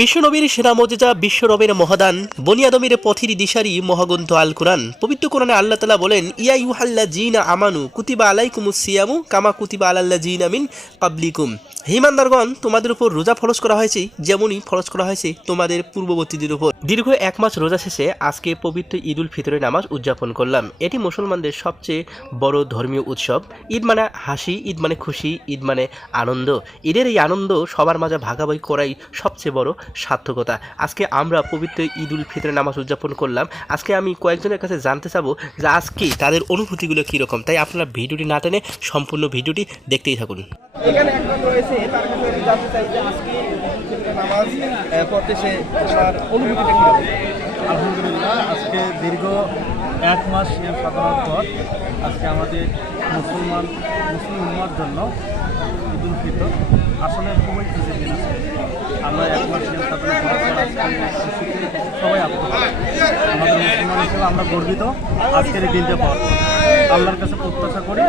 বিশ্বনবীর সেরা মজেজা বিশ্বরবের মহাদান, বনিয়াদমের পথির দিশারি মহাগ্রন্থ আল কোরআন পবিত্র কোরআনে আল্লাহ তালা বলেন, ইয়া ইউহাল্লা জিনা আমানু কুতিবা আলাইকুমুস সিয়ামু কামা কুতিবা আলাল্লা জিনা মিন পাবলিকুম হিমানদারগণ তোমাদের উপর রোজা ফরজ করা হয়েছে, যেমনই ফরজ করা হয়েছে তোমাদের পূর্ববর্তীদের উপর। দীর্ঘ এক মাস রোজা শেষে আজকে পবিত্র ঈদ উল ফিতরের নামাজ উদযাপন করলাম। এটি মুসলমানদের সবচেয়ে বড় ধর্মীয় উৎসব। ঈদ মানে হাসি, ঈদ মানে খুশি, ঈদ মানে আনন্দ। ঈদের এই আনন্দ সবার মাঝে ভাগাভাগি করাই সবচেয়ে বড় সার্থকতা। আজকে আমরা পবিত্র ঈদ উল ফিতরের নামাজ উদযাপন করলাম। আজকে আমি কয়েকজনের কাছে জানতে চাবো যে আজকে তাদের অনুভূতিগুলো কীরকম। তাই আপনারা ভিডিওটি না টেনে সম্পূর্ণ ভিডিওটি দেখতেই থাকুন। এখানে একজন রয়েছে তার কাছে জানতে চাই যে আজকে নামাজ পড়তে সে তার অনুভূতিটা কীরকম? আলহামদুলিল্লাহ আজকে দীর্ঘ এক মাস সাধনার পর আজকে আমাদের মুসলমান মুসলিম উম্মার জন্য ফিতর আসলে খুবই খুঁজে আছে আমরা এক মাস সবাই আমাদের মুসলমান আমরা গর্বিত। আজকের এই দিনটা পর। আল্লাহর কাছে প্রত্যাশা করি।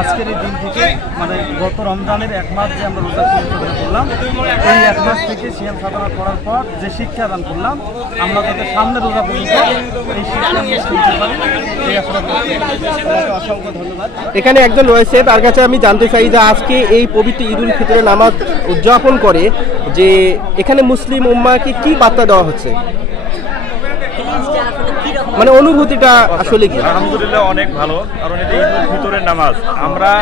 আজকের এই দিন থেকে মানে গত রমজানের এক মাস যে আমরা রোজা সাধনা করলাম, এই এক মাস থেকে সিএম সাধনা করার পর যে শিক্ষা দান করলাম, আমরা যাতে সামনে রোজা পর্যন্ত এই শিক্ষা নিয়ে চলতে পারি। এখানে একজন রয়েছে, তার কাছে আমি জানতে চাই যে আজকে এই পবিত্র ঈদ উল ফিতরের নামাজ উদযাপন করে যে এখানে মুসলিম উম্মাকে কি বার্তা দেওয়া হচ্ছে? মানে অনুভূতিটা আসলে কি? আলহামদুলিল্লাহ অনেক ভালো কারণ এটা ঈদ উল ফিতরের নামাজ। আমরা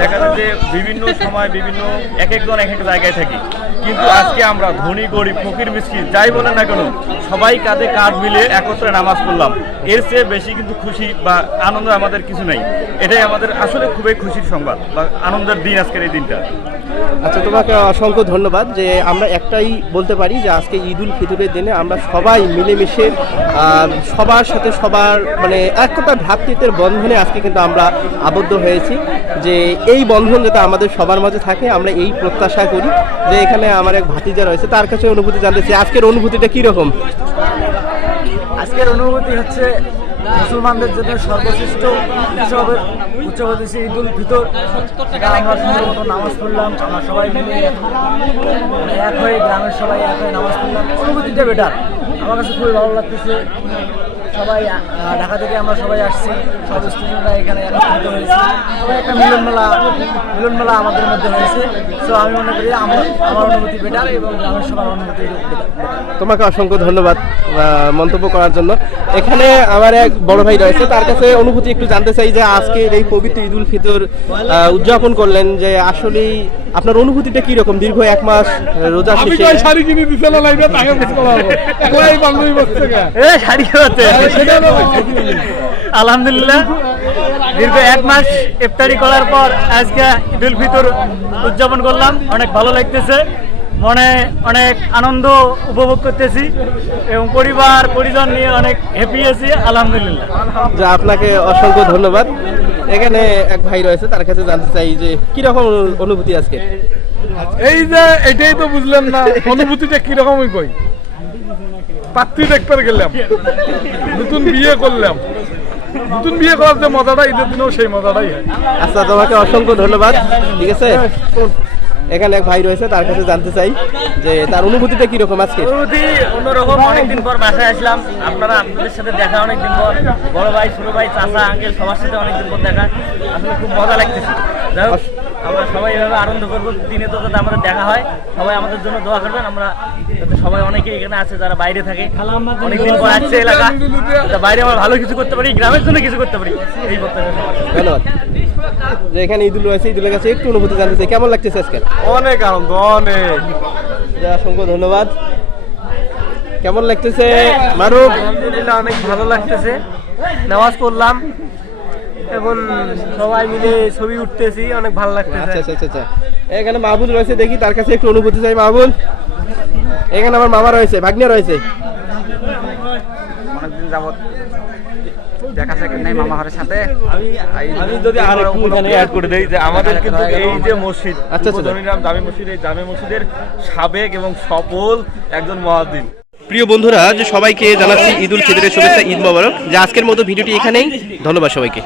দেখা যায় যে বিভিন্ন সময় বিভিন্ন এক একজন এক এক জায়গায় থাকি। কিন্তু আজকে আমরা ধনী গরিব ফকির মিসকিন যাই বলেন না কেন সবাই কাঁধে কাঁধ মিলে একত্রে নামাজ পড়লাম। এর চেয়ে বেশি কিন্তু খুশি বা আনন্দ আমাদের কিছু নেই। এটাই আমাদের আসলে খুবই খুশির সংবাদ বা আনন্দের দিন আজকের এই দিনটা। আচ্ছা তোমাকে অসংখ্য ধন্যবাদ যে আমরা একটাই বলতে পারি যে আজকে ঈদ উল ফিতরের দিনে আমরা সবাই মিলেমিশে সবার সাথে সবার মানে এক কথা ভ্রাতৃত্বের বন্ধনে আজকে কিন্তু আমরা আবদ্ধ হয়েছি যে এই বন্ধন যাতে আমাদের সবার মাঝে থাকে, আমরা এই প্রত্যাশা করি যে এখানে আমার এক ভাতিজা রয়েছে, তার কাছে অনুভূতি জানতেছি আজকের অনুভূতিটা কীরকম? আজকের অনুভূতি হচ্ছে মুসলমানদের জন্য সর্বশ্রেষ্ঠ উৎসবের উৎসব হচ্ছে ঈদ উল ফিতর আমরা সুন্দর মতো নামাজ পড়লাম, আমরা সবাই মিলে এক হয়ে গ্রামের সবাই এক হয়ে নামাজ পড়লাম। অনুভূতিটা বেটার আমার কাছে খুবই ভালো লাগতেছে। সবাই ঢাকা থেকে আমরা সবাই আসছি। সব স্টুডেন্টরা এখানে একত্রিত হয়েছে। একটা মিলন মেলা মিলন মেলা আমাদের মধ্যে হয়েছে। সো আমি মনে করি আমার আমার অনুভূতি বেটার এবং গ্রামের সবার অনুভূতি তোমাকে অসংখ্য ধন্যবাদ মন্তব্য করার জন্য। এখানে আমার এক বড় ভাই রয়েছে। তার কাছে অনুভূতি একটু জানতে চাই যে আজকে এই পবিত্র ঈদ উল ফিতর উদযাপন করলেন যে আসলেই আপনার অনুভূতিটা কি রকম? দীর্ঘ এক মাস রোজা আমি শেষে? শাড়ি কিনে দিছে না লাইবে তাকে বুঝতে পারব একলা এই বান্ধবী বসছে এ শাড়ি না আলহামদুলিল্লাহ। দীর্ঘ এক মাস ইফতারি করার পর আজকে ঈদ উল ফিতর উদযাপন করলাম। অনেক ভালো লাগতেছে। মনে অনেক আনন্দ উপভোগ করতেছি এবং পরিবার পরিজন নিয়ে অনেক হ্যাপি আছি আলহামদুলিল্লাহ। যে আপনাকে অসংখ্য ধন্যবাদ। এখানে এক ভাই রয়েছে তার কাছে জানতে চাই যে কীরকম অনুভূতি আজকে? এই যে এটাই তো বুঝলেন না অনুভূতিটা কীরকম কই? পাত্রী দেখতে গেলাম। নতুন বিয়ে করলাম। নতুন বিয়ে করার যে মজাটা ঈদের দিনেও সেই মজাটাই হয়। আচ্ছা তোমাকে অসংখ্য ধন্যবাদ। ঠিক আছে? এখানে এক ভাই রয়েছে তার কাছে জানতে চাই যে তার অনুভূতিটা কি রকম আজকে? অনুভূতি অন্যরকম। অনেকদিন পর বাসায় আসলাম। আপনারা আপনাদের সাথে দেখা অনেকদিন পর। বড় ভাই ছোট ভাই চাচা আঙ্কেল সবার সাথে অনেকদিন পর দেখা। আসলে খুব মজা লাগতেছে। আমরা সবাই এভাবে আনন্দ করব দিনে তো যাতে আমাদের দেখা হয় সবাই আমাদের জন্য দোয়া করবেন। আমরা সবাই অনেকে এখানে আছে যারা বাইরে থাকে অনেকদিন পর আসছে এলাকা বাইরে আমরা ভালো কিছু করতে পারি গ্রামের জন্য কিছু করতে পারি। এই ধন্যবাদ। যে এখানে ঈদুল রয়েছে ঈদুলের কাছে একটু অনুভূতি জানতে চাই কেমন লাগছে আজকে? অনেক আনন্দ অনেক। যে অসংখ্য ধন্যবাদ। কেমন লাগতেছে? মারুফ আলহামদুলিল্লাহ অনেক ভালো লাগতেছে। নামাজ পড়লাম এবং সবাই মিলে ছবি উঠতেছি অনেক ভালো আচ্ছা লাগতেছে। আচ্ছা আচ্ছা আচ্ছা এখানে মাহবুব রয়েছে দেখি তার কাছে একটু অনুভূতি চাই মাহবুব এখানে আমার মামা রয়েছে ভাগ্নে রয়েছে। অনেকদিন যাবত দেখা সাক্ষাৎ নেই মামা সাথে। আমি যদি আর এখানে অ্যাড করে দেই যে আমাদের কিন্তু এই যে মসজিদ আচ্ছা, আচ্ছা। জামে মসজিদ এই জামে মসজিদের সাবেক এবং সফল একজন মহাদিন। প্রিয় বন্ধুরা যে সবাইকে জানাচ্ছি ঈদ উল ফিতরের শুভেচ্ছা ঈদ মোবারক। যে আজকের মতো ভিডিওটি এখানেই। ধন্যবাদ সবাইকে।